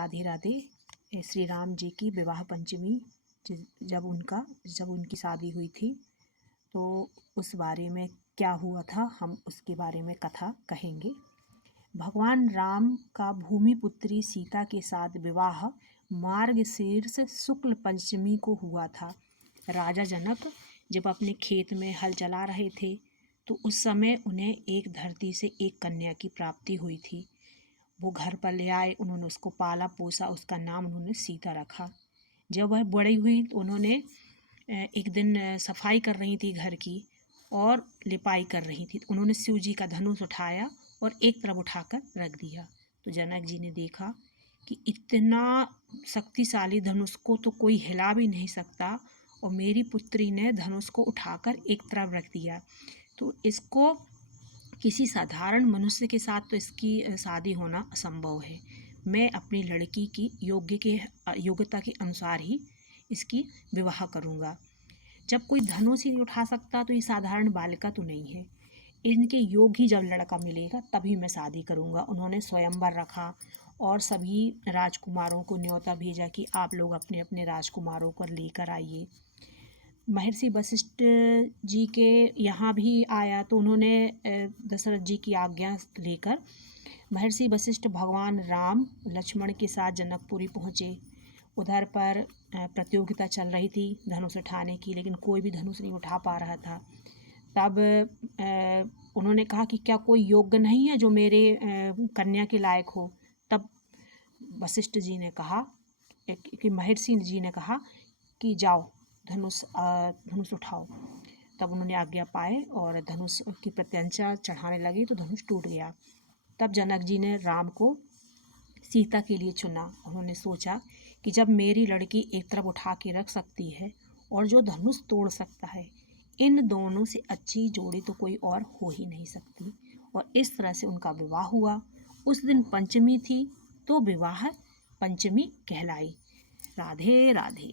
राधे राधे। श्री राम जी की विवाह पंचमी जब उनकी शादी हुई थी, तो उस बारे में क्या हुआ था हम उसके बारे में कथा कहेंगे। भगवान राम का भूमि पुत्री सीता के साथ विवाह मार्गशीर्ष शुक्ल पंचमी को हुआ था। राजा जनक जब अपने खेत में हल चला रहे थे, तो उस समय उन्हें एक धरती से एक कन्या की प्राप्ति हुई थी। वो घर पर ले आए, उन्होंने उसको पाला पोसा, उसका नाम उन्होंने सीता रखा। जब वह बड़ी हुई तो उन्होंने एक दिन सफाई कर रही थी घर की और लिपाई कर रही थी, तो उन्होंने शिव जी का धनुष उठाया और एक तरफ उठाकर रख दिया। तो जनक जी ने देखा कि इतना शक्तिशाली धनुष को तो कोई हिला भी नहीं सकता, और मेरी पुत्री ने धनुष को उठाकर एक तरफ रख दिया, तो इसको किसी साधारण मनुष्य के साथ तो इसकी शादी होना असंभव है। मैं अपनी लड़की की योग्यता के अनुसार ही इसकी विवाह करूँगा। जब कोई धनुष ही नहीं उठा सकता तो ये साधारण बालिका तो नहीं है। इनके योग्य ही जब लड़का मिलेगा तभी मैं शादी करूँगा। उन्होंने स्वयंवर रखा और सभी राजकुमारों को न्योता भेजा कि आप लोग अपने अपने राजकुमारों को लेकर आइए। महर्षि वशिष्ठ जी के यहाँ भी आया, तो उन्होंने दशरथ जी की आज्ञा लेकर महर्षि वशिष्ठ भगवान राम लक्ष्मण के साथ जनकपुरी पहुँचे। उधर पर प्रतियोगिता चल रही थी धनुष उठाने की, लेकिन कोई भी धनुष नहीं उठा पा रहा था। तब उन्होंने कहा कि क्या कोई योग्य नहीं है जो मेरे कन्या के लायक हो। तब वशिष्ठ जी ने कहा कि महर्षि जी ने कहा कि जाओ धनुष उठाओ। तब उन्होंने आज्ञा पाए और धनुष की प्रत्यंचा चढ़ाने लगे तो धनुष टूट गया। तब जनक जी ने राम को सीता के लिए चुना। उन्होंने सोचा कि जब मेरी लड़की एक तरफ उठा के रख सकती है और जो धनुष तोड़ सकता है, इन दोनों से अच्छी जोड़ी तो कोई और हो ही नहीं सकती। और इस तरह से उनका विवाह हुआ। उस दिन पंचमी थी, तो विवाह पंचमी कहलाई। राधे राधे।